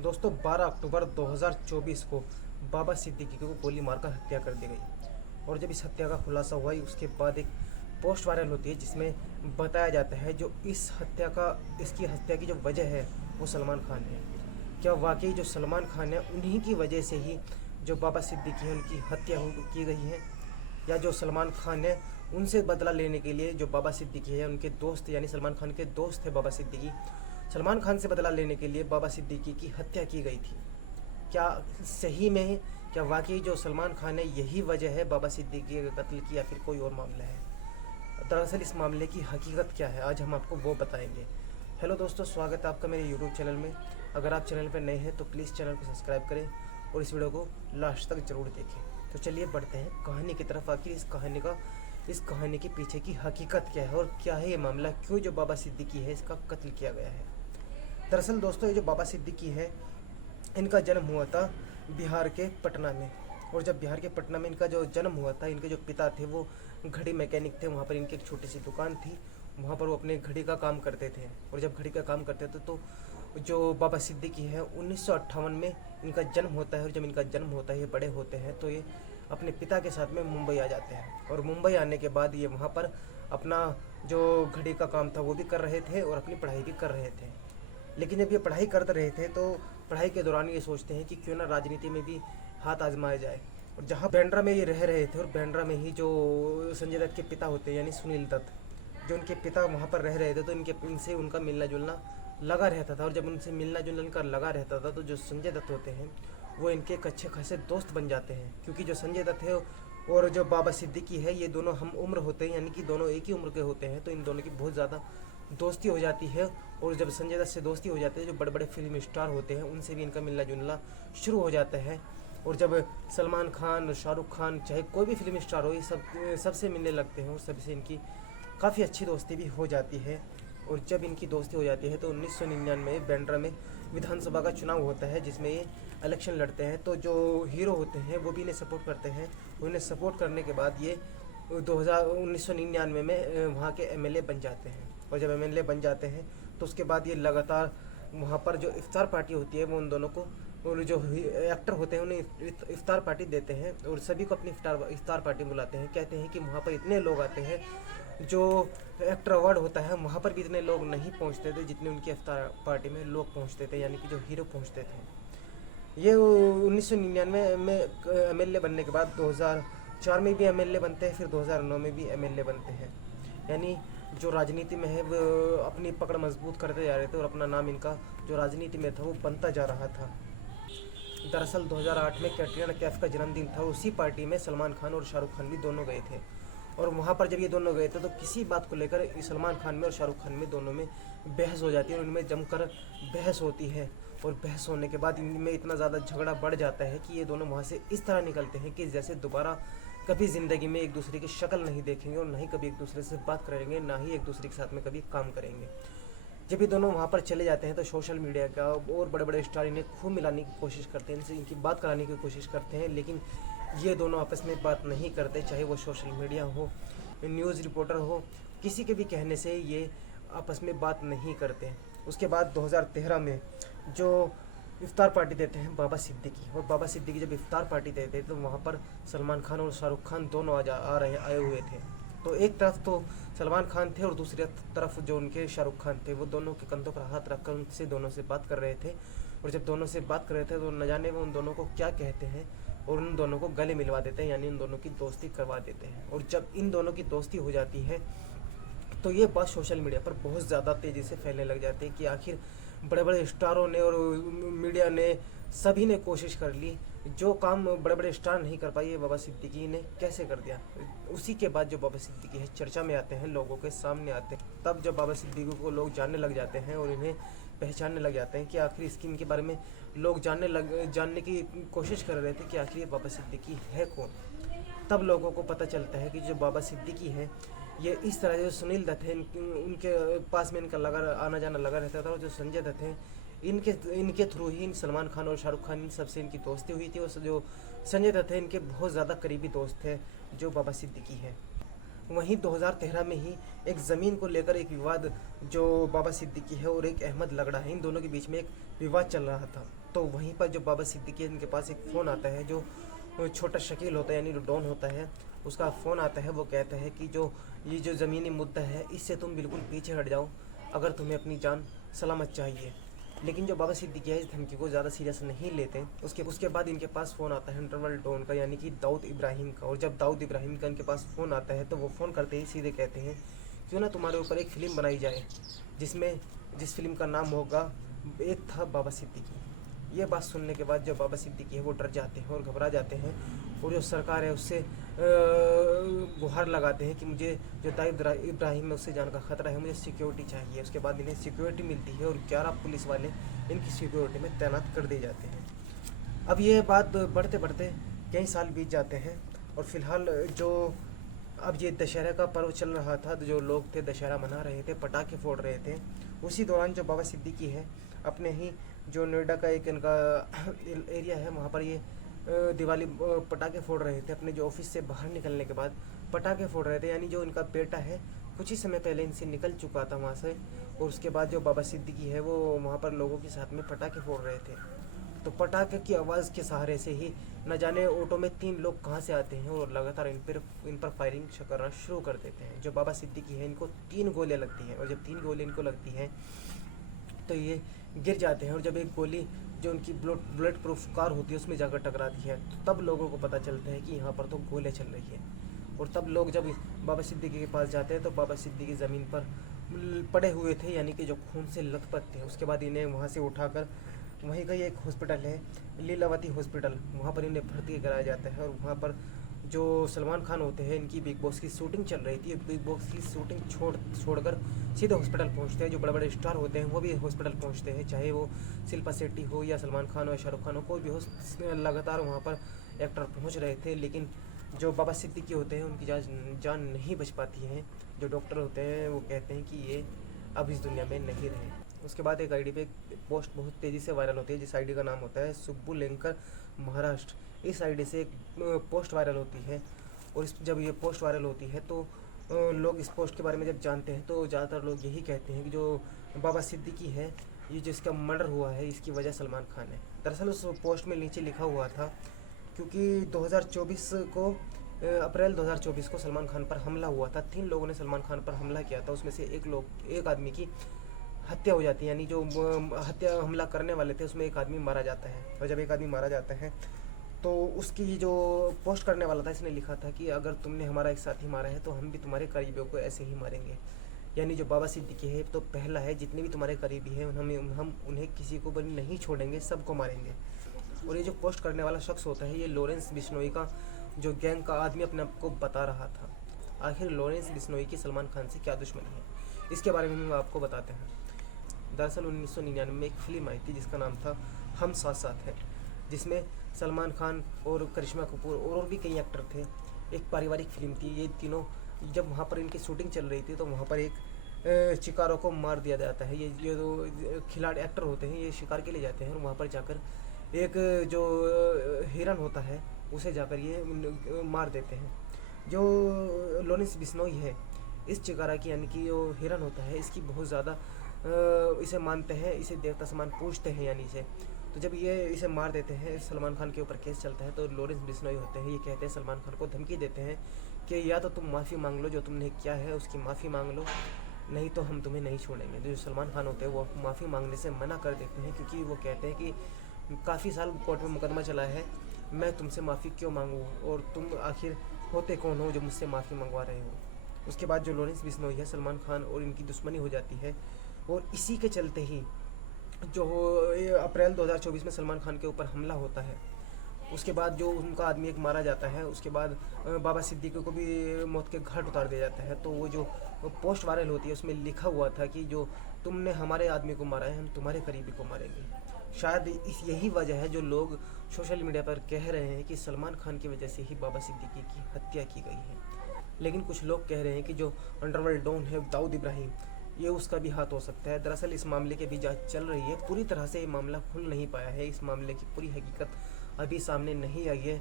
दोस्तों 12 अक्टूबर 2024 को बाबा सिद्दीकी को गोली मारकर हत्या कर दी गई। और जब इस हत्या का खुलासा हुआ उसके बाद एक पोस्ट वायरल होती है जिसमें बताया जाता है जो इसकी हत्या की जो वजह है वो सलमान खान है। क्या वाकई जो सलमान खान है उन्हीं की वजह से ही जो बाबा सिद्दीकी है उनकी हत्या की गई है, या जो सलमान खान है उनसे बदला लेने के लिए जो बाबा सिद्दीकी है उनके दोस्त यानी सलमान खान के दोस्त थे बाबा सिद्दीकी, सलमान खान से बदला लेने के लिए बाबा सिद्दीकी की हत्या की गई थी। क्या सही में, क्या वाकई जो सलमान खान है यही वजह है बाबा सिद्दीकी का कत्ल की, या फिर कोई और मामला है? दरअसल इस मामले की हकीकत क्या है आज हम आपको वो बताएंगे। हेलो दोस्तों, स्वागत है आपका मेरे यूट्यूब चैनल में। अगर आप चैनल पर नए हैं तो प्लीज़ चैनल को सब्सक्राइब करें और इस वीडियो को लास्ट तक ज़रूर देखें। तो चलिए बढ़ते हैं कहानी की तरफ। आखिर इस कहानी के पीछे की हकीकत क्या है और क्या है ये मामला, क्यों जो बाबा सिद्दीकी है इसका कत्ल किया गया है। दरअसल दोस्तों ये जो बाबा सिद्दीकी है इनका जन्म हुआ था बिहार के पटना में। और जब बिहार के पटना में इनका जो जन्म हुआ था, इनके जो पिता थे वो घड़ी मैकेनिक थे। वहाँ पर इनकी एक छोटी सी दुकान थी, वहाँ पर वो अपने घड़ी का काम करते थे। और जब घड़ी का काम करते थे तो जो बाबा सिद्दीकी है 1958 में इनका जन्म होता है। और जब इनका जन्म होता है, ये बड़े होते हैं तो ये अपने पिता के साथ में मुंबई आ जाते हैं। और मुंबई आने के बाद ये वहाँ पर अपना जो घड़ी का काम था वो भी कर रहे थे और अपनी पढ़ाई भी कर रहे थे। लेकिन जब ये पढ़ाई करते रहे थे तो पढ़ाई के दौरान ये सोचते हैं कि क्यों ना राजनीति में भी हाथ आजमाया जाए। और जहाँ बांद्रा में ये रह रहे थे, और बांद्रा में ही जो संजय दत्त के पिता होते हैं यानी सुनील दत्त, जो उनके पिता वहाँ पर रह रहे थे, तो इनसे उनका मिलना जुलना लगा रहता था। और जब उनसे मिलना जुलना इनका लगा रहता था तो जो संजय दत्त होते हैं वो इनके एक अच्छे खासे दोस्त बन जाते हैं। क्योंकि जो संजय दत्त है और जो बाबा सिद्दीकी है ये दोनों हम उम्र होते हैं, यानी कि दोनों एक ही उम्र के होते हैं। तो इन दोनों की बहुत ज़्यादा दोस्ती हो जाती है। और जब संजय दत्त से दोस्ती हो जाती है, जो बड़े बड़े फिल्म स्टार होते हैं उनसे भी इनका मिलना जुलना शुरू हो जाता है। और जब सलमान खान, शाहरुख खान, चाहे कोई भी फिल्म स्टार हो, ये सबसे मिलने लगते हैं और सबसे इनकी काफ़ी अच्छी दोस्ती भी हो जाती है। और जब इनकी दोस्ती हो जाती है तो 1999 में बांद्रा में विधानसभा का चुनाव होता है जिसमें ये इलेक्शन लड़ते हैं। तो जो हीरो होते हैं वो भी इन्हें सपोर्ट करते हैं। उन्हें सपोर्ट करने के बाद ये 1999 में वहाँ के एमएलए बन जाते हैं। और जब एमएलए बन जाते हैं तो उसके बाद ये लगातार वहाँ पर जो इफ्तार पार्टी होती है वो उन दोनों को, और जो एक्टर होते हैं उन्हें इफ्तार पार्टी देते हैं और सभी को अपनी इफ्तार पार्टी बुलाते हैं। कहते हैं कि वहाँ पर इतने लोग आते हैं, जो एक्टर अवार्ड होता है वहाँ पर भी इतने लोग नहीं पहुँचते थे जितने उनकी इफ्तार पार्टी में लोग पहुँचते थे, यानी कि जो हीरो पहुँचते थे। ये 1999 में एमएलए बनने के बाद 2004 में भी एमएलए बनते हैं, फिर 2009 में भी एमएलए बनते हैं। यानी जो राजनीति में है वो अपनी पकड़ मजबूत करते जा रहे थे और अपना नाम इनका जो राजनीति में था वो बनता जा रहा था। दरअसल 2008 में कैटरीना कैफ का जन्मदिन था। उसी पार्टी में सलमान खान और शाहरुख खान भी दोनों गए थे। और वहाँ पर जब ये दोनों गए थे तो किसी बात को लेकर सलमान खान में और शाहरुख खान में दोनों में बहस हो जाती है और उनमें जमकर बहस होती है। और बहस होने के बाद इनमें इतना ज़्यादा झगड़ा बढ़ जाता है कि ये दोनों वहाँ से इस तरह निकलते हैं कि जैसे दोबारा कभी ज़िंदगी में एक दूसरे की शक्ल नहीं देखेंगे और ना ही कभी एक दूसरे से बात करेंगे, ना ही एक दूसरे के साथ में कभी काम करेंगे। जब ये दोनों वहाँ पर चले जाते हैं तो सोशल मीडिया का और बड़े बड़े स्टार इन्हें खूब मिलाने की कोशिश करते हैं, इनसे इनकी बात कराने की कोशिश करते हैं। लेकिन ये दोनों आपस में बात नहीं करते, चाहे वो सोशल मीडिया हो, न्यूज़ रिपोर्टर हो, किसी के भी कहने से ये आपस में बात नहीं करते। उसके बाद 2013 में जो इफ्तार पार्टी देते हैं बाबा सिद्दीकी, और बाबा सिद्दीकी जब इफ्तार पार्टी देते हैं तो वहाँ पर सलमान खान और शाहरुख खान दोनों आए हुए थे। तो एक तरफ तो सलमान खान थे और दूसरी तरफ जो उनके शाहरुख खान थे वो दोनों के कंधों पर हाथ रखकर उनसे दोनों से बात कर रहे थे। और जब दोनों से बात कर रहे थे तो न जाने वो उन दोनों को क्या कहते हैं और उन दोनों को गले मिलवा देते हैं, यानी इन दोनों की दोस्ती करवा देते हैं। और जब इन दोनों की दोस्ती हो जाती है तो ये बात सोशल मीडिया पर बहुत ज़्यादा तेज़ी से फैलने लग जाती है कि आखिर बड़े बड़े स्टारों ने और मीडिया ने सभी ने कोशिश कर ली, जो काम बड़े बड़े स्टार नहीं कर पाए ये बाबा सिद्दीकी ने कैसे कर दिया। उसी के बाद जो बाबा सिद्दीकी है चर्चा में आते हैं, लोगों के सामने आते हैं। तब जब बाबा सिद्दीकी को लोग जानने लग जाते हैं और इन्हें पहचानने लग जाते हैं कि आखिर इनके बारे में लोग जानने की कोशिश कर रहे थे कि आखिर ये बाबा सिद्दीकी है कौन। तब लोगों को पता चलता है कि जो बाबा सिद्दीकी है ये इस तरह जो सुनील दत्त है उनके पास में इनका आना जाना लगा रहता था। और जो संजय दत्त है इनके थ्रू ही सलमान खान और शाहरुख खान सबसे इनकी दोस्ती हुई थी। और जो संजय दत्त है इनके बहुत ज़्यादा करीबी दोस्त थे जो बाबा सिद्दीकी है। वहीं 2013 में ही एक ज़मीन को लेकर एक विवाद जो बाबा सिद्दीकी है और एक अहमद लगड़ा है, इन दोनों के बीच में एक विवाद चल रहा था। तो वहीं पर जो बाबा सिद्दीकी है, इनके पास एक फ़ोन आता है, जो छोटा शकील होता है यानी जो डॉन होता है, उसका फ़ोन आता है। वो कहता है कि जो ये जो ज़मीनी मुद्दा है, इससे तुम बिल्कुल पीछे हट जाओ अगर तुम्हें अपनी जान सलामत चाहिए। लेकिन जो बाबा सिद्दीकी है इस धमकी को ज़्यादा सीरियस नहीं लेते। उसके बाद इनके पास फ़ोन आता है अंडरवर्ल्ड डॉन का, यानी कि दाऊद इब्राहिम का। और जब दाऊद इब्राहिम का इनके पास फ़ोन आता है तो वो फ़ोन करते ही सीधे कहते हैं, क्यों ना तुम्हारे ऊपर एक फ़िल्म बनाई जाए, जिस फिल्म का नाम होगा एक था बाबा सिद्दीकी। ये बात सुनने के बाद जो बाबा सिद्दीकी है वो डर जाते हैं और घबरा जाते हैं, और जो सरकार है उससे गुहार लगाते हैं कि मुझे जो दाऊद इब्राहिम है उससे जान का ख़तरा है, मुझे सिक्योरिटी चाहिए। उसके बाद इन्हें सिक्योरिटी मिलती है और 11 पुलिस वाले इनकी सिक्योरिटी में तैनात कर दिए जाते हैं। अब ये बात बढ़ते बढ़ते कई साल बीत जाते हैं, और फिलहाल जो अब ये दशहरा का पर्व चल रहा था, जो लोग थे दशहरा मना रहे थे, पटाखे फोड़ रहे थे। उसी दौरान जो बाबा सिद्दीकी है अपने ही जो नोएडा का एक इनका एरिया है, वहाँ पर ये दिवाली पटाखे फोड़ रहे थे। अपने जो ऑफिस से बाहर निकलने के बाद पटाखे फोड़ रहे थे, यानी जो इनका बेटा है कुछ ही समय पहले इनसे निकल चुका था वहाँ से, और उसके बाद जो बाबा सिद्दीकी है वो वहाँ पर लोगों के साथ में पटाखे फोड़ रहे थे। तो पटाखे की आवाज़ के सहारे से ही न जाने ऑटो में 3 लोग कहाँ से आते हैं और लगातार इन पर फायरिंग करना शुरू कर देते हैं। जो बाबा सिद्दीकी है इनको 3 गोलियाँ लगती हैं, और जब 3 गोली इनको लगती हैं तो ये गिर जाते हैं, और जब एक गोली जो उनकी बुलेट प्रूफ कार होती है उसमें जाकर टकराती है, तो तब लोगों को पता चलता है कि यहाँ पर तो गोलियाँ चल रही है। और तब लोग जब बाबा सिद्दीकी के पास जाते हैं तो बाबा सिद्दीकी ज़मीन पर पड़े हुए थे, यानी कि जो खून से लथपथ थे। उसके बाद इन्हें वहाँ से उठाकर वहीं का ही एक हॉस्पिटल है लीलावती हॉस्पिटल, वहाँ पर इन्हें भर्ती कराया जाता है। और वहाँ पर जो सलमान खान होते हैं, इनकी बिग बॉस की शूटिंग चल रही थी। बिग बॉस की शूटिंग छोड़कर सीधे हॉस्पिटल पहुँचते हैं। जो बड़े बड़े स्टार होते हैं वो भी हॉस्पिटल पहुँचते हैं, चाहे वो शिल्पा शेट्टी हो या सलमान खान हो या शाहरुख खान हो, कोई भी हो, लगातार वहाँ पर एक्टर पहुँच रहे थे। लेकिन जो बाबा सिद्दीकी होते हैं उनकी जान नहीं बच पाती है। जो डॉक्टर होते हैं वो कहते हैं कि ये अब इस दुनिया में नहीं रहे। उसके बाद एक आईडी पे एक पोस्ट बहुत तेज़ी से वायरल होती है, जिस आईडी का नाम होता है सुब्बू लेंकर महाराष्ट्र। इस आईडी से एक पोस्ट वायरल होती है, और जब ये पोस्ट वायरल होती है तो लोग इस पोस्ट के बारे में जब जानते हैं तो ज़्यादातर लोग यही कहते हैं कि जो बाबा सिद्दीकी है, ये जिसका मर्डर हुआ है, इसकी वजह सलमान खान है। दरअसल उस पोस्ट में नीचे लिखा हुआ था, क्योंकि 2024 को अप्रैल 2024 को सलमान खान पर हमला हुआ था। 3 लोगों ने सलमान खान पर हमला किया था, उसमें से एक आदमी की हत्या हो जाती है, यानी जो हमला करने वाले थे उसमें एक आदमी मारा जाता है। और जब एक आदमी मारा जाता है तो उसकी जो पोस्ट करने वाला था, इसने लिखा था कि अगर तुमने हमारा एक साथी मारा है तो हम भी तुम्हारे करीबियों को ऐसे ही मारेंगे। यानी जो बाबा सिद्दीकी है तो पहला है, जितने भी तुम्हारे करीबी हैं हम उन्हें किसी को भी नहीं छोड़ेंगे, सबको मारेंगे। और ये जो पोस्ट करने वाला शख्स होता है, ये लॉरेंस बिश्नोई का जो गैंग का आदमी अपने आप को बता रहा था। आखिर लॉरेंस बिश्नोई की सलमान खान से क्या दुश्मनी है, इसके बारे में हम आपको बताते हैं। दरअसल 1999 में एक फिल्म आई थी जिसका नाम था हम साथ साथ हैं, जिसमें सलमान खान और करिश्मा कपूर और भी कई एक्टर थे। एक पारिवारिक फिल्म थी। ये तीनों जब वहाँ पर इनकी शूटिंग चल रही थी तो वहाँ पर एक शिकारों को मार दिया जाता है। ये जो खिलाड़ी एक्टर होते हैं ये शिकार के लिए जाते हैं, और वहाँ पर जाकर एक जो हिरन होता है उसे जाकर ये मार देते हैं। जो लॉरेंस बिश्नोई है इस चिकारा की, यानी कि जो हिरन होता है, इसकी बहुत ज़्यादा इसे मानते हैं, इसे देवता समान पूजते हैं यानी इसे। तो जब ये इसे मार देते हैं, सलमान खान के ऊपर केस चलता है, तो लॉरेंस बिश्नोई होते हैं, ये कहते हैं सलमान खान को धमकी देते हैं कि या तो तुम माफ़ी मांग लो, जो तुमने किया है उसकी माफ़ी मांग लो, नहीं तो हम तुम्हें नहीं छोड़ेंगे। जो सलमान खान होते हैं वो माफ़ी मांगने से मना कर देते हैं, क्योंकि वो कहते हैं कि काफ़ी साल कोर्ट में मुकदमा चला है, मैं तुमसे माफ़ी क्यों मांगूँ, और तुम आखिर होते कौन हो जो मुझसे माफ़ी मंगवा रहे हो। उसके बाद जो लॉरेंस बिश्नोई है, सलमान खान और इनकी दुश्मनी हो जाती है, और इसी के चलते ही जो अप्रैल 2024 में सलमान खान के ऊपर हमला होता है, उसके बाद जो उनका आदमी एक मारा जाता है, उसके बाद बाबा सिद्दीकी को भी मौत के घाट उतार दिया जाता है। तो वो जो पोस्ट वायरल होती है उसमें लिखा हुआ था कि जो तुमने हमारे आदमी को मारा है, हम तुम्हारे करीबी को मारेंगे। शायद यही वजह है जो लोग सोशल मीडिया पर कह रहे हैं कि सलमान खान की वजह से ही बाबा सिद्दीकी की हत्या की गई है। लेकिन कुछ लोग कह रहे हैं कि जो अंडरवर्ल्ड डॉन है दाऊद इब्राहिम, ये उसका भी हाथ हो सकता है। दरअसल इस मामले की भी जांच चल रही है, पूरी तरह से ये मामला खुल नहीं पाया है, इस मामले की पूरी हकीकत अभी सामने नहीं आई है।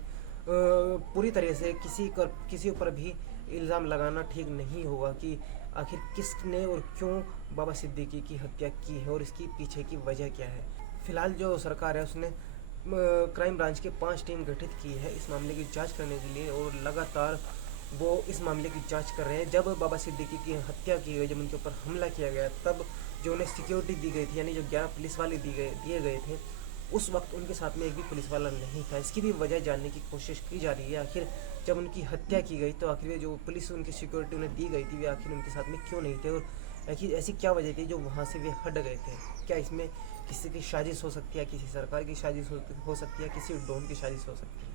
पूरी तरह से किसी ऊपर भी इल्ज़ाम लगाना ठीक नहीं होगा कि आखिर किसने और क्यों बाबा सिद्दीकी की हत्या की है और इसकी पीछे की वजह क्या है। फिलहाल जो सरकार है उसने क्राइम ब्रांच की 5 टीम गठित की है इस मामले की जांच करने के लिए, और लगातार वो इस मामले की जांच कर रहे हैं। जब बाबा सिद्दीकी की हत्या की गई, जब उनके ऊपर हमला किया गया, तब जो उन्हें सिक्योरिटी दी गई थी, यानी जो 11 पुलिस वाले दिए गए थे, उस वक्त उनके साथ में एक भी पुलिस वाला नहीं था। इसकी भी वजह जानने की कोशिश की जा रही है। आखिर जब उनकी हत्या की गई तो आखिर जो पुलिस उनकी सिक्योरिटी उन्हें दी गई थी, वे आखिर उनके साथ में क्यों नहीं थे, और आखिर ऐसी क्या वजह थी जो वहाँ से वे हट गए थे। क्या इसमें किसी की साजिश हो सकती है, किसी सरकार की साजिश हो सकती है, किसी डॉन की साजिश हो सकती है।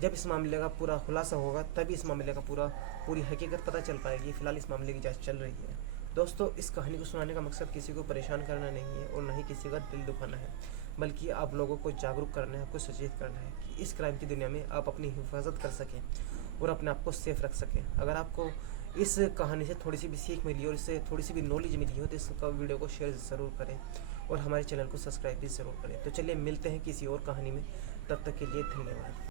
जब इस मामले का पूरा खुलासा होगा तभी इस मामले का पूरी हकीकत पता चल पाएगी। फिलहाल इस मामले की जांच चल रही है। दोस्तों, इस कहानी को सुनाने का मकसद किसी को परेशान करना नहीं है और न ही किसी का दिल दुखाना है, बल्कि आप लोगों को जागरूक करना है, आपको सचेत करना है कि इस क्राइम की दुनिया में आप अपनी हिफाजत कर सकें और अपने आप को सेफ रख सकें। अगर आपको इस कहानी से थोड़ी सी भी सीख मिली और इससे थोड़ी सी भी नॉलेज मिली हो तो इस वीडियो को शेयर ज़रूर करें और हमारे चैनल को सब्सक्राइब भी ज़रूर करें। तो चलिए मिलते हैं किसी और कहानी में, तब तक के लिए धन्यवाद।